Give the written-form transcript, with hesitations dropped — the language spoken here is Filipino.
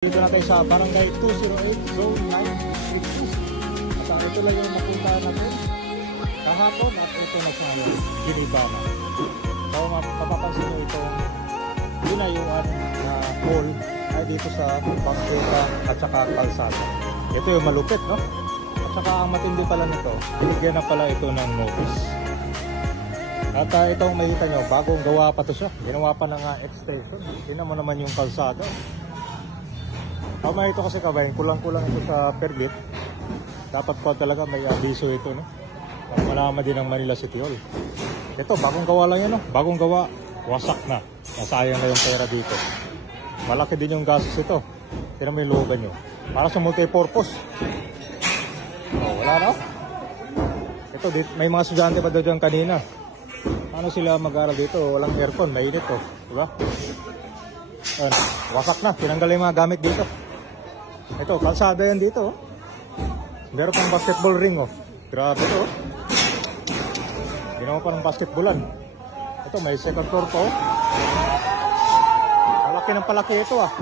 Dito natin sa Barangay 208 Zone 9. At ito lang yung napunta natin kahapon at ito na sa ngayon, giniba na. So mapapansin nyo itong ginayuan na mall ay dito sa Bangketa at saka Kalsada. Ito yung malupit, no? At saka ang matindi pala nito, binigyan na pala ito ng notice. At itong makita nyo, bagong gawa pa to siya. Ginawa pa ng extension. Tingnan mo naman yung kalsada. Tama ito kasi kabayan, kulang-kulang ito sa permit. Dapat pa talaga may abiso ito, no? Para malaman din ng Manila City Hall. Ito, bagong gawa lang yan, no? Bagong gawa, wasak na. Nasayang na yung pera dito. Malaki din yung gastos ito. Tingnan mo yung looban nyo. Para sa multi-purpose. Oh, wala na. Ito, may mga estudyante pa daw dyan kanina. Ano sila mag-aaral dito? Walang aircon, mainit, oh. Diba? Ayan, wasak na. Tinanggal yung mga gamit dito. Ito, kalsada yan dito, oh. Meron pang basketball ring, oh. Grabe to, oh. Ginawa pa ng basketballan. Ito, may second floor po, oh. Palaki ng palaki ito, ah.